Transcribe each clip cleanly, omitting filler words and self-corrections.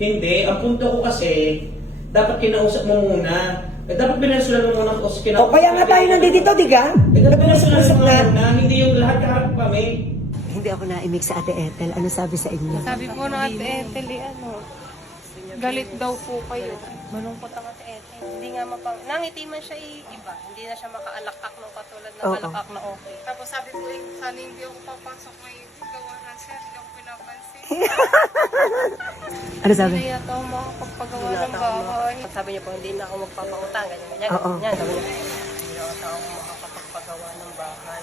Hindi, ang punto ko kasi, dapat kinausap mo muna. Dapat binasulan mo muna kung kinausap. O kaya nga tayo nandito, diga? Dapat binasulan mo na. muna, hindi yung lahat kaharap kami. Hindi ako naimik sa Ate Ethel. Ano sabi sa inyo? Sabi po ng Ate Ethel, galit daw po kayo. Malungkot ang Ate Ethel. Hindi nga nangiti man siya iba. Hindi na siya makaalakak ng katulad ng Oo. alakak na okay. Tapos sabi ko, sana hindi ako papasok ngayon. Gawa na siya, hindi ako pinapansin. Ano sabi? Hindi yata ako makapagpagawa ng bahay. Sabi niya po, hindi na ako magpapautang, ganyan. Oo. Yan, sabi niya, hindi na ako makapagpagawa ng bahay.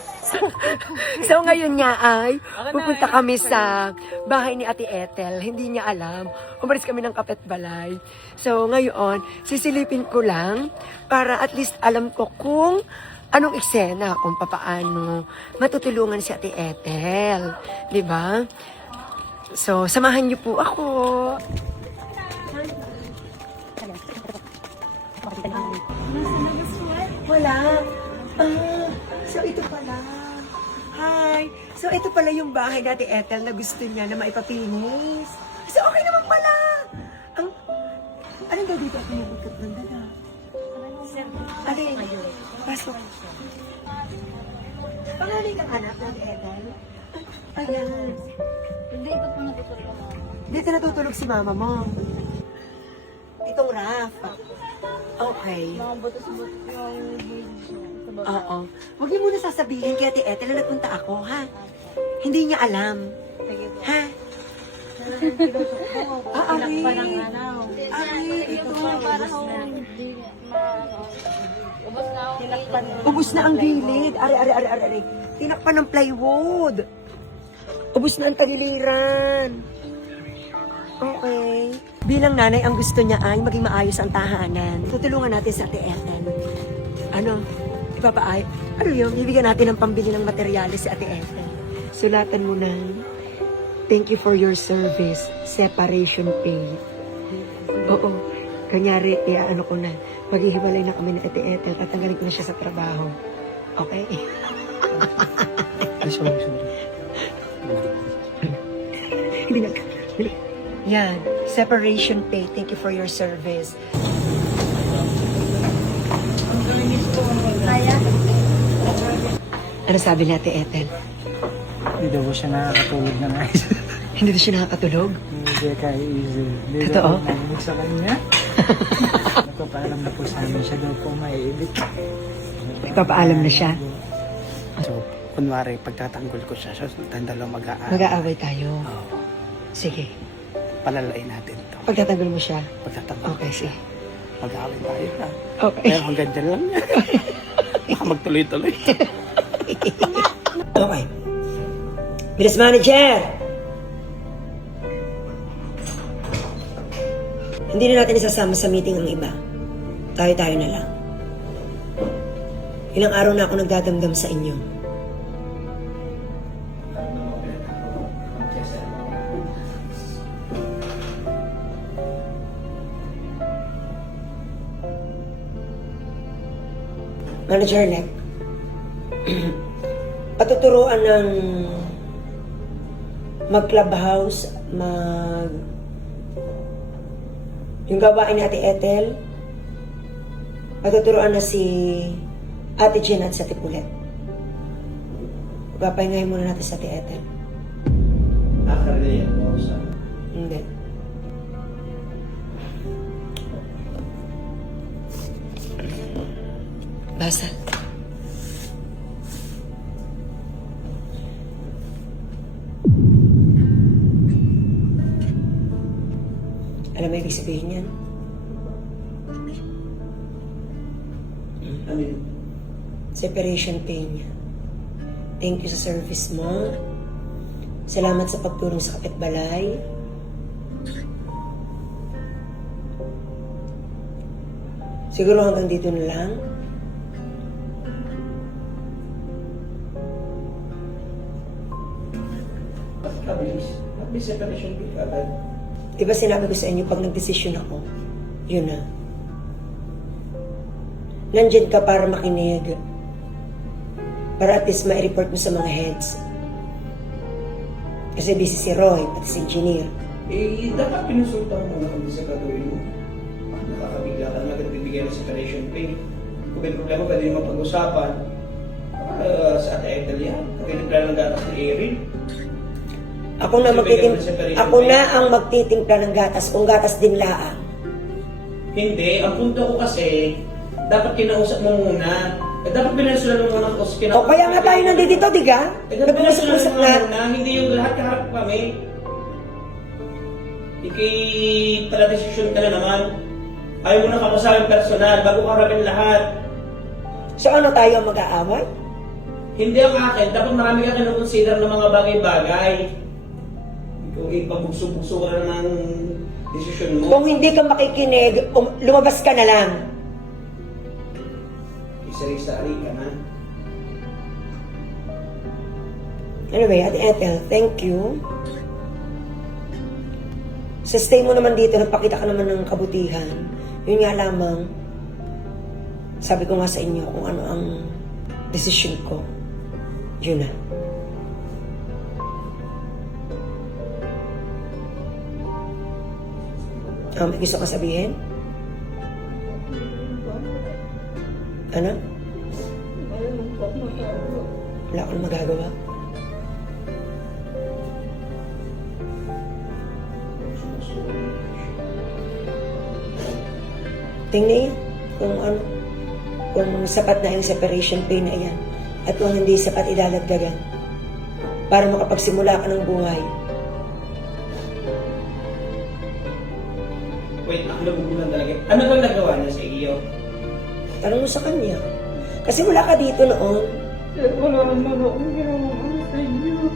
So ngayon nga ay pupunta kami sa bahay ni Ate Ethel. Hindi niya alam. Umalis kami ng Kapitbalay. So ngayon, sisilipin ko lang para at least alam ko kung anong eksena, kung papaano matutulungan si Ate Ethel. Diba? So, samahan niyo po ako. Wala. So ito pala. Hi. So ito pala yung bahay ni Ate Ethel na gusto niya na maipapinis. So okay naman pala. Ano daw dito ako nabukot ng dala? Ano yun? Pasok. Pangalan kang anak ni Ate Ethel? Ayan. Dito po natutulog ako. Dito natutulog si mama mo. Itong Raf. Okay. Mga butos-butos yung video. Oo. Huwag niyo muna sasabihin kay Ate Ethel na nagpunta ako, ha? Hindi niya alam. Ha? Ari. Parang ano. Ari. Ito nga parang hindi maano. Ubos na ako. Ubus na ang gilid. Ari. Tinakpan ng plywood. Ubus na ang tagiliran. Okay. Bilang nanay, ang gusto niya ay maging maayos ang tahanan. Tutulungan natin sa Ate Ethel. Ano? Ipapaay? Ano yun? Bibigyan natin ng pambili ng materyales si Ate Ethel. Sulatan mo na. Thank you for your service. Separation pay. Oo. Kanyari, ano ko na. Maghihiwalay na kami ni Ate Ethel. Tatanggalin ko na siya sa trabaho. Okay? Sorry. Hindi na. Yan. Separation pay. Thank you for your service. Ano sabi ni Ate Ethel? Hindi daw siya nakakatulog ng ayos. Hindi na siya nakakatulog? Hindi kaya easy. Hindi Totoo? daw narinig sa kanya. Nagpapaalam na po sa amin siya daw po maiibig. Nagpapaalam na siya? So, kunwari, pagtatanggol ko siya, so, tandalo mag-aaway. Mag-aaway tayo. Oo. Sige. Palalain natin to. Pagtatanggol mo siya? Pagtatanggol Okay, ko siya. sige. Mag-aaway tayo na. Okay. Pero hanggang dyan lang niya. Baka magtuloy-tuloy. Okay. Bilis manager! Hindi na natin isasama sa meeting ang iba. Tayo-tayo na lang. Ilang araw na ako nagdadamdam sa inyo. Manager Nick, patuturuan ng mag-clubhouse, yung gawain ni Ate Ethel, patuturuan na si Ate Jen at sa Ate Pulet. Papahingahin muna natin sa Ate Ethel. Nakakariyan mo sa... Hindi. Basa. Alam mo ibig sabihin yan? Ano yun? Separation pain niya. Thank you sa service mo. Salamat sa pagtulong sa kapitbalay. Siguro hanggang dito na lang. Bakit kabilis? Bakit may separation pay ka agad? Diba sinabi ko sa inyo, pag nagdesisyon ako, yun na. Nandyan ka para makinig. Para at least ma-report mo sa mga heads. Kasi busy si Roy, pati si engineer. Eh, dapat pinusultan mo na kung sa gagawin mo. Nakakabigla ka na agad bibigyan ng separation pay. Kung may problema, pwede mo pag-usapan. Sa Ate Ethel yan. Pagkitimpla ng gatas ni Erin. Ako na ang magtitimpla ng gatas kung gatas din laang. Hindi. Ang punto ko kasi, dapat kinausap mo muna. Eh, dapat pinasulan mo muna kung O kaya nga tayo nandito, diga? Eh, dapat pinasulan Nag-usap mo na. muna. Hindi yung lahat kaharap kami. Pala desisyon ka na naman. Ayaw mo na kakusapin personal bago karapin lahat. So ano tayo mag-aaway? Hindi ang akin. Dapat marami ka kinukonsider ng mga bagay-bagay. Kung ipabugso-bugso ka na ng desisyon mo. Kung hindi ka makikinig, lumabas ka na lang. Isa-isari ka na. Anyway, Ate Ethel, thank you. Sa stay mo naman dito, nagpakita ka naman ng kabutihan. Yun nga lamang, sabi ko nga sa inyo kung ano ang desisyon ko. Yun na. May gusto ka sabihin? Ano? Wala akong magagawa. Tingnan kung ano, kung sapat na yung separation pay na yan at kung hindi sapat idadagdagan para makapagsimula ka ng buhay. Wait, ako nagugulan talaga. Ano bang nagawa niya sa iyo? Tanong mo sa kanya. Kasi wala ka dito noon. Wala naman akong ginawa sa inyo.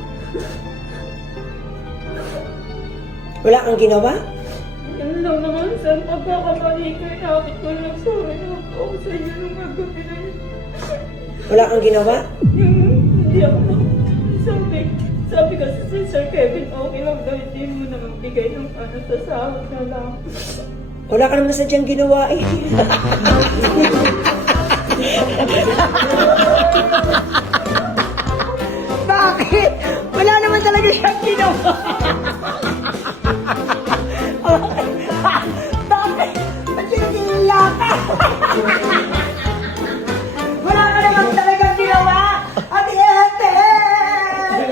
Wala kang ginawa? Yan lang naman, sir. Pagkakamali ko, inakit ko lang sorry ako sa inyo nung magabi na yun. Wala kang ginawa? Yung hindi ako sabi kasi si Sir Kevin, okay lang daw, hindi mo na magbigay ng ano sa sahod na lang. Wala ka naman sadyang ginawa eh. Bakit? Wala naman talaga siyang ginawa. Bakit? Ba't sinila ka? Wala ka naman talagang ginawa. Ate Ethel!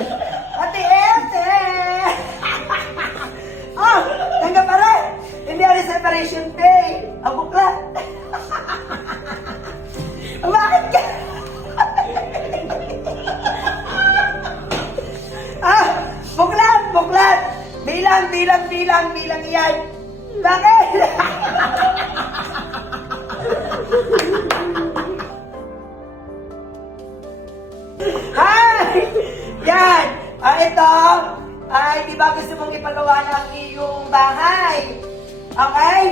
Ate Ethel! Tanggap pa rin. Hindi ako separation pay. Ang bukla. Bakit ka? Buklat. Bilang iyan. Bakit? Hi! Yan! Ito, di ba gusto mong ipagawa ng iyong bahay? Okay?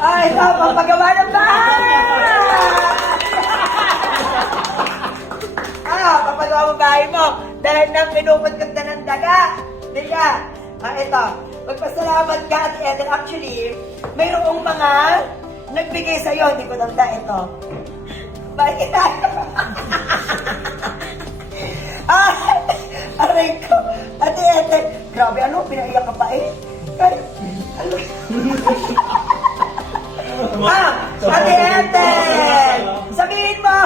Ito, papagawa ng bahay! Papagawa mo bahay mo dahil nang pinupot ka na ng daga. Di ka? Ito, magpasalamat ka at Ethel. Actually, mayroong mga nagbigay sa'yo. Hindi ko nanda ito. Bakit? Aray ko. Ate Ethel. Grabe, ano? Pinaiyak ka pa eh. Ate Ethel! Sabihin mo!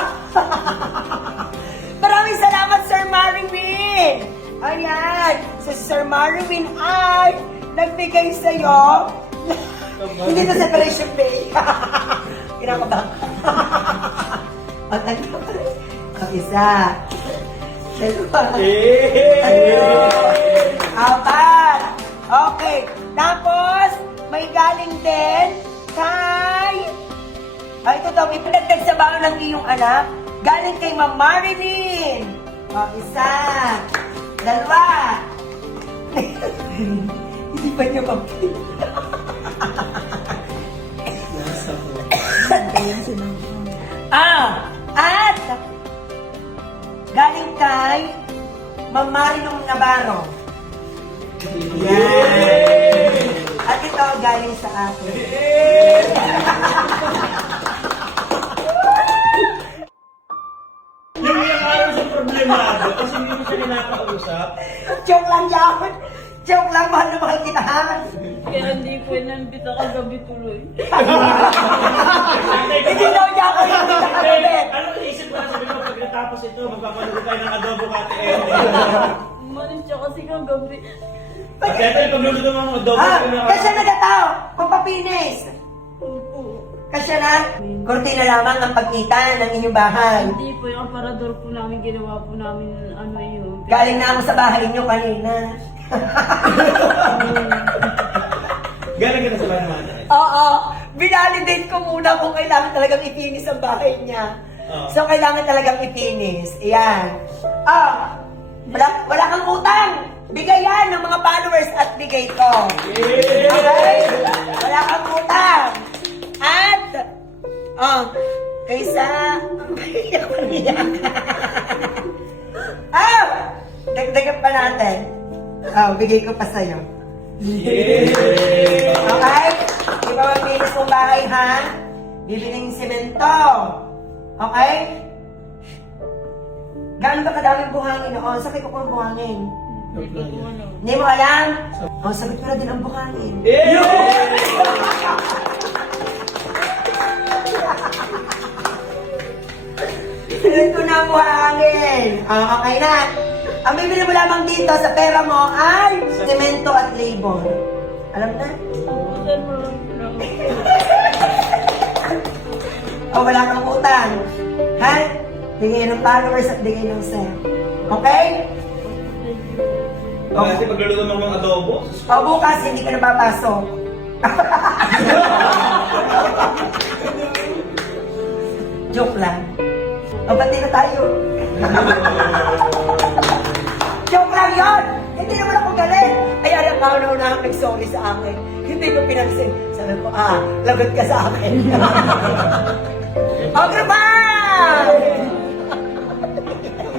Maraming salamat, Sir Marvin! Ayan! Si Sir Marvin ay nagbigay sa'yo. Hindi na separation pay. Kinakabahan. Matangka pa rin. Ang isa. Dalawa. Apat. Okay. Tapos, may galing din kay... ito daw, ipinagdag sa baon ng iyong anak. Galing kay Ma'am Marilyn. Isa. Dalawa. Hindi pa niya mapil. At galing kay Ma'am Marilyn Navarro. Yan. At ito galing sa akin. Yung araw sa problemado kasi hindi mo siya ninakausap. Joke lang yan. Joke lang, mahal na mahal kita, ha? Kaya hindi po inambita kagabi tuloy. Hindi daw niya ako yung kagabi. Ano naisip mo na sabi mo pag natapos ito, magpapanood tayo ng adobo kate Ethel. Umalis siya kasi kagabi. At Ethel, pagluluto mo ang adobo Ha? ko na. Kasi nagataw, pampapinis. Opo. Kasi na, kortina lamang ang pagkita ng inyong bahay. Hindi po yung aparador po namin, ginawa po namin ano yun. Galing na ako sa bahay niyo kanina. Galing ka na sa bahay naman. Oo, binalidate ko muna kung kailangan talagang ipinis ang bahay niya. Oo. So, kailangan talagang ipinis. Ayan. Wala kang utang. Bigay yan ng mga followers at bigay ko. Okay? Wala kang utang. At, kaysa, dagdagan pa natin. Bigay ko pa sa'yo. Okay? Di ba maglinis mong bahay, ha? Bibiling semento. Okay? Gaano ba kadaming buhangin? O, sakit ko kung buhangin. Hindi ko po ano. Hindi mo alam? O, sakit ko na din ang buhangin. Sakit ko na ang buhangin. Okay na. Ang bibili mo lamang dito sa pera mo ay semento at labor. Alam na? Saan mo lang po namin. O wala kang utang. Ha? Bigay ng followers at bigay ng sir. Okay? Kasi pagluluto mo ang adobo, O bukas, hindi ka na papasok. Joke lang. O bati na tayo. Joke lang yun! Hindi naman ako galit. Ay, alam ka na nag-sorry sa akin. Hindi ko pinansin. Sabi ko, lagot ka sa akin. O, goodbye!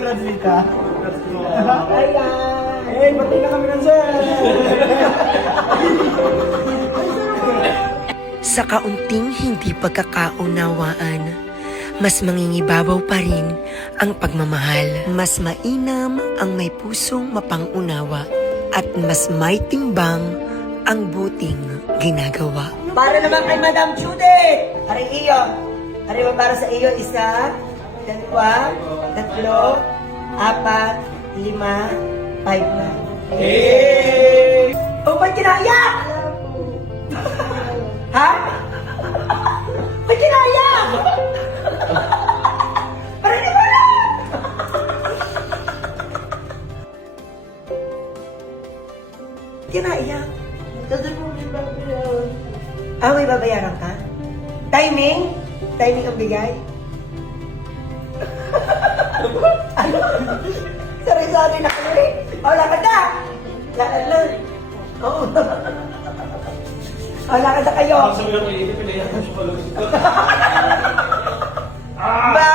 graduate ka. Ayan! Eh, pati na kami ng sir. Sa kaunting hindi pagkakaunawaan, mas mangingibabaw pa rin ang pagmamahal. Mas mainam ang may pusong mapangunawa at mas may timbang ang buting ginagawa. Para naman kay Madam Judith! Ari iyo. Ari mo para sa iyo, 1, 2, 3, 4, 5, 5 na. Eh! O, ba't kinaiyak? Ha? Ba't kinaiyak? Parang di ba na? Kinaiyak. May babayaran ka? Timing? Timing ang bigay? Sari-sari na kayo eh. O, lakad na! Lakad na. Oo. O, lakad na kayo. Sabi ko, hindi pinayaan ko siya Bye!